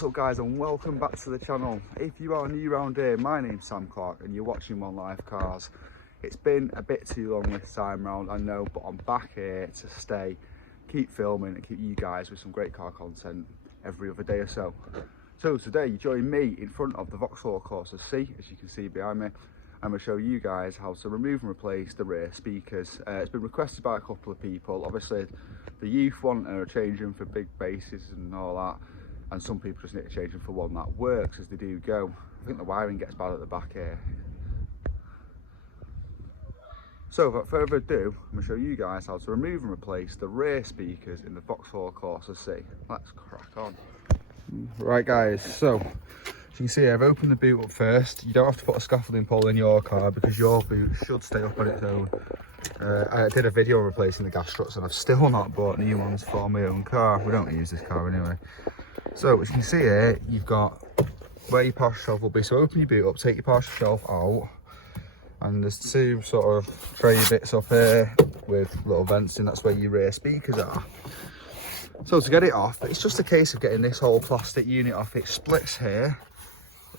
What's up guys, and welcome back to the channel. If you are new around here, my name's Sam Clark and you're watching One Life Cars. It's been a bit too long this time round, I know, but I'm back here to stay, keep filming and keep you guys with some great car content every other day or so. So today you join me in front of the Vauxhall Corsa C, as you can see behind me. I'm going to show you guys how to remove and replace the rear speakers. It's been requested by a couple of people. Obviously the youth want to change them for big basses and all that, and some people just need to change them for one that works as they do go. I think the wiring gets bad at the back here. So without further ado, I'm going to show you guys how to remove and replace the rear speakers in the Vauxhall Corsa C. Let's crack on. Right guys, so as you can see I've opened the boot up first. You don't have to put a scaffolding pole in your car because your boot should stay up on its own. I did a video replacing the gas struts and I've still not bought new ones for my own car. We don't use this car anyway. So as you can see here, you've got where your parcel shelf will be. So open your boot up, take your parcel shelf out, and there's two sort of tray bits up here with little vents in. That's where your rear speakers are. So to get it off, it's just a case of getting this whole plastic unit off. It splits here,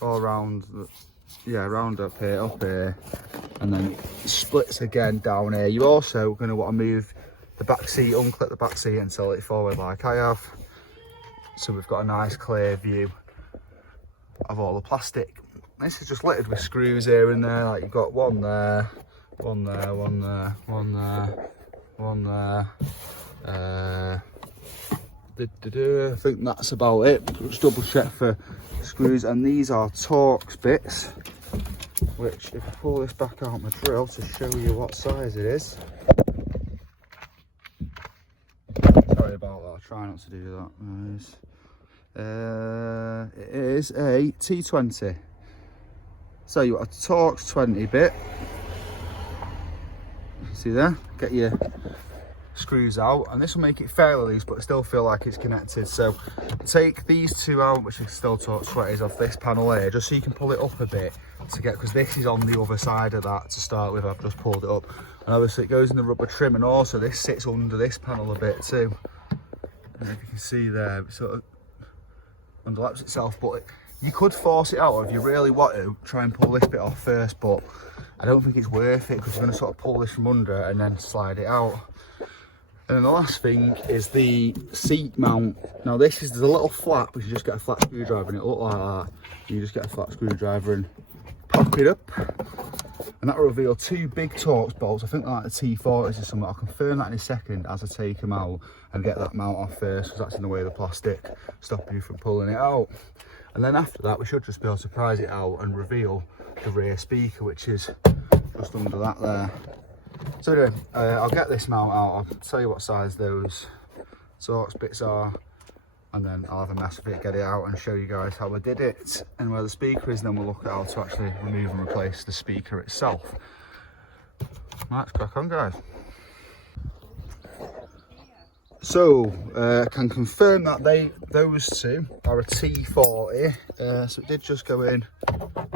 all around, round up here, and then it splits again down here. You're also going to want to move the back seat, unclip the back seat and tilt it forward like I have. So we've got a nice clear view of all the plastic. This is just littered with screws here and there, like you've got one there, one there, one there, one there, one there. I think that's about it. Just double check for screws, and these are Torx bits, which if I pull this back out my drill to show you what size it is. Sorry about that, I'll try not to do that, guys. It is a T20. So you got a Torx 20 bit. You can see there, get your screws out, and this will make it fairly loose but still feel like it's connected. So take these two out, which are still Torx 20s, off this panel here, just so you can pull it up a bit to get, because this is on the other side of that to start with. I've just pulled it up, and obviously it goes in the rubber trim, and also this sits under this panel a bit too. And if you can see there, it sort of underlaps itself, but you could force it out, or if you really want to, try and pull this bit off first, but I don't think it's worth it because you're going to sort of pull this from under and then slide it out. And then the last thing is the seat mount. Now this is, there's a little flap, but you just get a flat screwdriver and it'll look like that. You just get a flat screwdriver and pop it up, and that will reveal two big Torx bolts. I think they're like the T40s or something. I'll confirm that in a second as I take them out and get that mount off first, because that's in the way of the plastic, stopping you from pulling it out. And then after that we should just be able to prise it out and reveal the rear speaker, which is just under that there. So anyway, I'll get this mount out, I'll tell you what size those Torx bits are, and then I'll have a mess of it, get it out and show you guys how I did it and where the speaker is, and then we'll look at how to actually remove and replace the speaker itself. Let's crack on guys. So I can confirm that those two are a T40, so it did just go in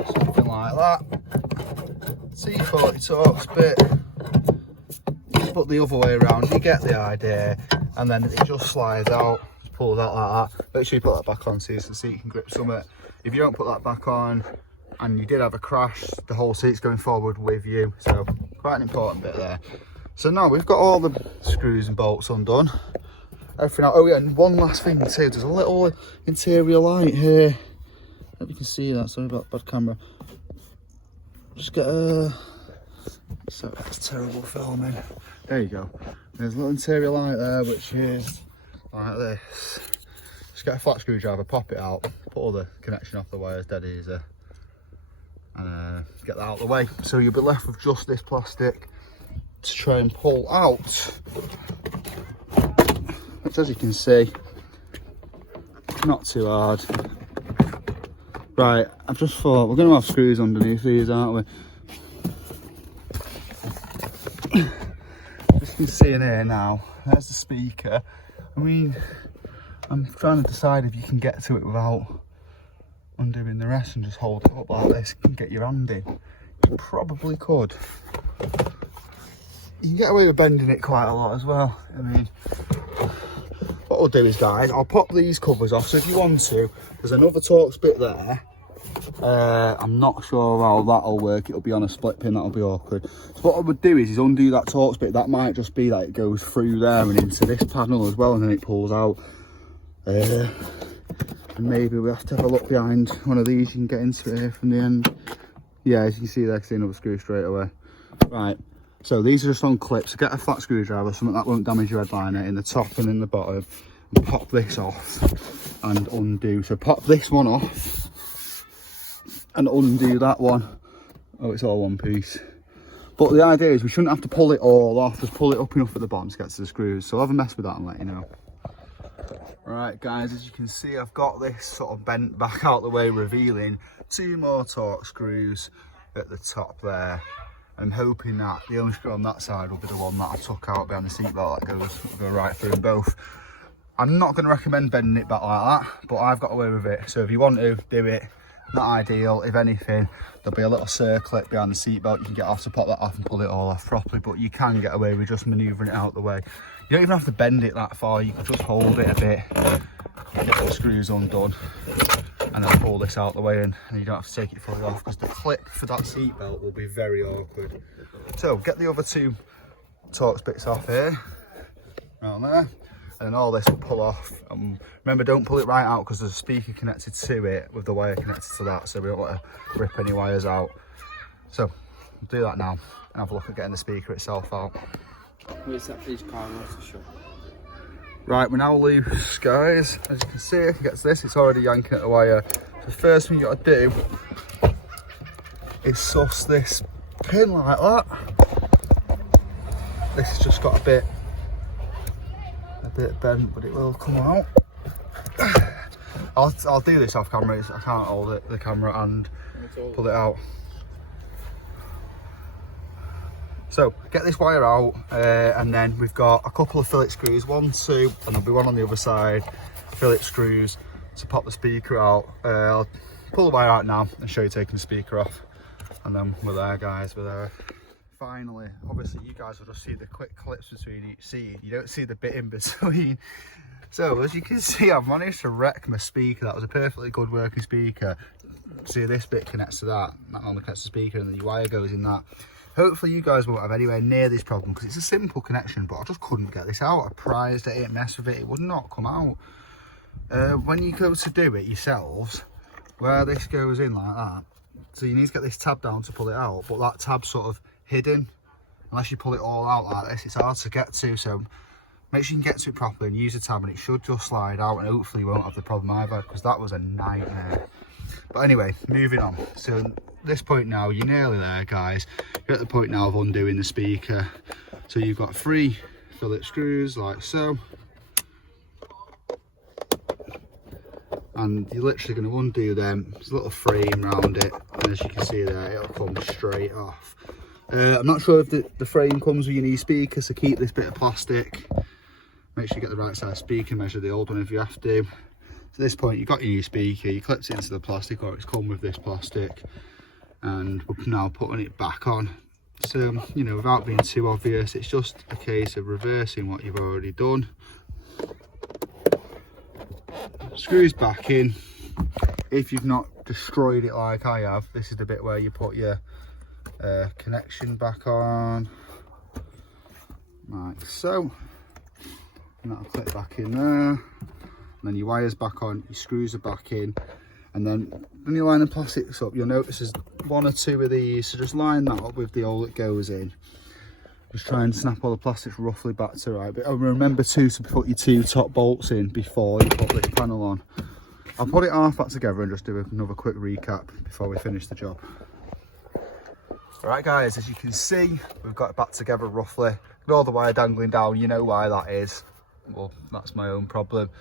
something like that. T40 Torx bit, but the other way around, you get the idea, and then it just slides out, just pulls out like that. Make sure you put that back on so you can grip something. If you don't put that back on and you did have a crash, the whole seat's going forward with you, so quite an important bit there. So now we've got all the screws and bolts undone, everything out. Oh yeah, and one last thing too, there's a little interior light here. I hope you can see that, sorry about bad camera. Just get a, so that's terrible filming. There you go. There's a little interior light there, which is like this. Just get a flat screwdriver, pop it out, put all the connection off the wires dead easy, and get that out of the way. So you'll be left with just this plastic to try and pull out, which as you can see, not too hard. Right, I've just thought we're going to have screws underneath these, aren't we? As you can see in here now, there's the speaker. I mean, I'm trying to decide if you can get to it without undoing the rest and just hold it up like this and get your hand in. You probably could. You can get away with bending it quite a lot as well. I mean, what I'll do is, guys, I'll pop these covers off. So if you want to, there's another Torx bit there. I'm not sure how that'll work. It'll be on a split pin, that'll be awkward. So what I would do is undo that Torx bit. That might just be like it goes through there and into this panel as well, and then it pulls out. And maybe we have to have a look behind one of these. You can get into it here from the end. Yeah, as you can see there, I can see another screw straight away. Right, so these are just on clips. So get a flat screwdriver, something that won't damage your headliner, in the top and in the bottom, and pop this off and undo. So pop this one off and undo that one. Oh, it's all one piece. But the idea is we shouldn't have to pull it all off, just pull it up enough at the bottom to get to the screws. So I'll have a mess with that and let you know. Right guys, as you can see, I've got this sort of bent back out the way, revealing 2 more Torx screws at the top there. I'm hoping that the only screw on that side will be the one that I took out behind the seatbelt that goes right through them both. I'm not going to recommend bending it back like that, but I've got away with it. So if you want to do it, not ideal. If anything, there'll be a little circlip behind the seatbelt you can get off to pop that off and pull it all off properly, but you can get away with just manoeuvring it out the way. You don't even have to bend it that far, you can just hold it a bit, get the screws undone, and then pull this out the way, and you don't have to take it fully off, because the clip for that seatbelt will be very awkward. So get the other 2 Torx bits off here, around there, and then all this will pull off. Remember, don't pull it right out because there's a speaker connected to it with the wire connected to that, so we don't want to rip any wires out. So we'll do that now and have a look at getting the speaker itself out. Where's that police car motor shop? Right, we're now loose, guys. As you can see, if you get to this, it's already yanking at the wire. So the first thing you got to do is suss this pin like that. This has just got a bit bent, but it will come out. I'll do this off camera. I can't hold the camera and pull it out. So get this wire out, and then we've got a couple of fillet screws, 1, 2, and there'll be one on the other side, fillet screws to pop the speaker out. I'll pull the wire out now and show you taking the speaker off, and then we're there, guys, we're there. Finally, obviously you guys will just see the quick clips between each seat, you don't see the bit in between. So as you can see, I've managed to wreck my speaker. That was a perfectly good working speaker. See, this bit connects to that only connects to the speaker, and then your wire goes in that. Hopefully you guys won't have anywhere near this problem, because it's a simple connection, but I just couldn't get this out. I prized at it, messed with it, it would not come out. When you go to do it yourselves, where this goes in like that, so you need to get this tab down to pull it out, but that tab's sort of hidden. Unless you pull it all out like this, it's hard to get to, so make sure you can get to it properly and use the tab, and it should just slide out, and hopefully you won't have the problem I've had, because that was a nightmare. But anyway, moving on. So at this point now, you're nearly there, guys. You're at the point now of undoing the speaker. So you've got 3 fillet screws like so, and you're literally going to undo them. There's a little frame around it, and as you can see there, it'll come straight off. I'm not sure if the frame comes with your new speaker, so keep this bit of plastic. Make sure you get the right size speaker, measure the old one if you have to. At this point, you've got your new speaker, you clipped it into the plastic, or it's come with this plastic, and we're now putting it back on. So, you know, without being too obvious, it's just a case of reversing what you've already done. Screws back in. If you've not destroyed it like I have, this is the bit where you put your connection back on, like so, and that'll clip back in there, and then your wires back on, your screws are back in, and then when you line the plastics up, you'll notice there's 1 or 2 of these, so just line that up with the hole that goes in. Just try and snap all the plastics roughly back to right, but remember too to put your 2 top bolts in before you put this panel on. I'll put it half back together and just do another quick recap before we finish the job. Right guys, as you can see, we've got it back together roughly. Ignore the wire dangling down, you know why that is. Well, that's my own problem.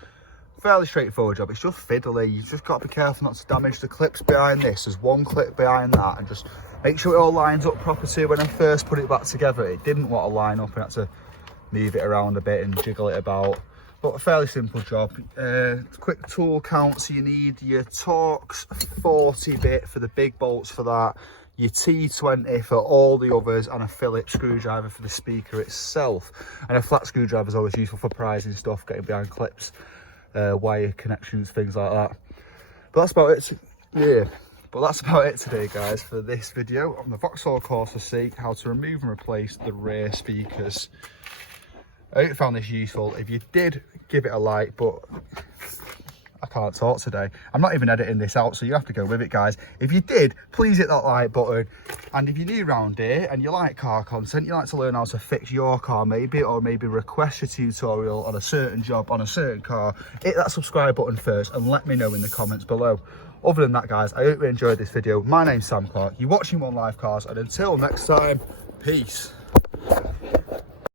Fairly straightforward job, it's just fiddly. You've just got to be careful not to damage the clips behind this. There's 1 clip behind that, and just make sure it all lines up proper too. When I first put it back together, it didn't want to line up, and I had to move it around a bit and jiggle it about. But a fairly simple job. Quick tool count, so you need your Torx 40 bit for the big bolts for that. your T20 for all the others, and a Phillips screwdriver for the speaker itself. And a flat screwdriver is always useful for prizing stuff, getting behind clips, wire connections, things like that. But that's about it. Yeah. But that's about it today, guys, for this video on the Vauxhall Corsa C, how to remove and replace the rear speakers. I hope you found this useful. If you did, give it a like, but I can't talk today. I'm not even editing this out, so you have to go with it, guys. If you did, please hit that like button. And if you're new around here and you like car content, you like to learn how to fix your car maybe, or maybe request a tutorial on a certain job, on a certain car, hit that subscribe button first and let me know in the comments below. Other than that, guys, I hope you enjoyed this video. My name's Sam Clark. You're watching One Life Cars, and until next time, peace.